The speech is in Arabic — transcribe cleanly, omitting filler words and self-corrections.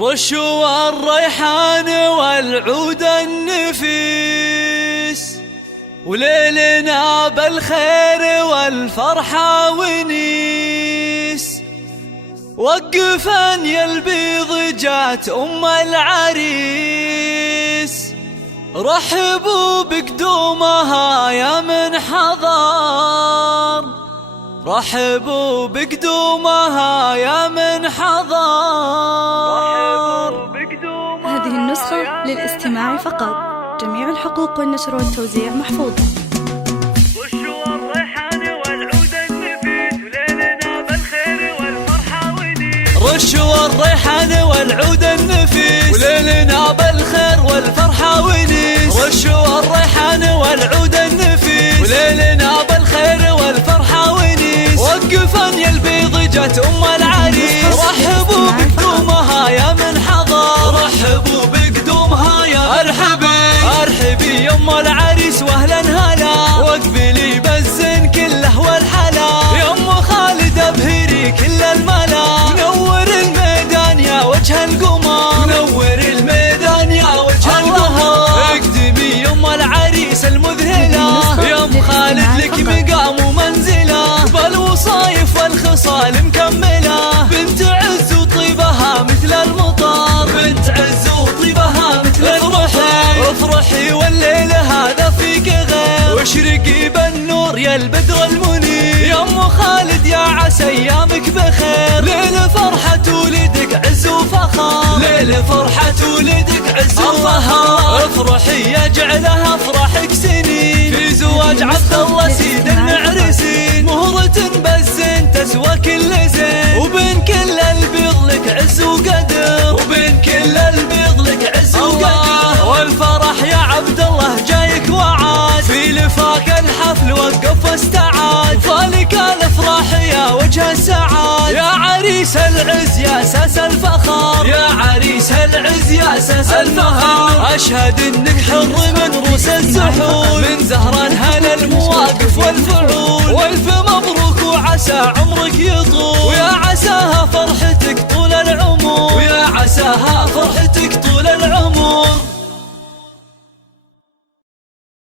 رشوا الريحان والعود النفيس، وليلنا بالخير والفرحة ونيس. وقفن يا البيض جات أم العريس، رحبوا بقدومها يا من حضر، رحبوا بقدومها يا من حضر. هذه النسخة للاستماع فقط، جميع الحقوق والنشر والتوزيع محفوظة. رشوا الريحان والعود النفيس، وليلنا بالخير والفرحة ونيس. رشوا الريحان والعود النفيس، وليلنا بالخير والفرحة ونيس. رشوا الريحان والعود النفيس، وليلنا بالخير والفرحة ونيس. وقفن يا البيض جات أم العريس، رحبوا بقدومها يا من حضر، رحبوا بقدومها يا ارحبي يا ام العريس واهلا هلا، واقبلي بالزين كله والحلا. يا ام خالد ابهري كل الملا، منور الميدان يا وجه القمر، منور الميدان يا وجه القمر. اقدمي يا ام العريس المذهله، يا ام خالد لك مقام ومنزله، بالوصايف والخصال مكمله. بنت عز وطيبها مثل المطر، بنت عز وطيبها مثل المطر. افرحي والليل هذا فيك غير، واشرقي بالنور يا البدر المنير. يا ام خالد يا عسى ايامك بخير، ليل فرحة ولدك عز وفخر، ليل فرحة ولدك عز وفخر. افرحي يا جعلها افراحك سنين، في زواج عبد الله سيد المعرسين. مهرة بالزين تسوى كل زين، وبين كل البيض لك عز وقدر، وبين كل البيض لك عز وقدر. والفرح يا عبد الله جايك وعاد، في لفاك الحفل وقف واستعاد. فالك الافراح يا وجه السعاد، يا عريس العز يا اساس الفخر، يا عريس العز يا اساس الفخر. اشهد انك حر من روس الزحول، من زهرانها للمواقف والفعول. والف مبروك وعسى عمرك يطول، ويا عساها فرحتك طول العمر، ويا عساها فرحتك طول العمر.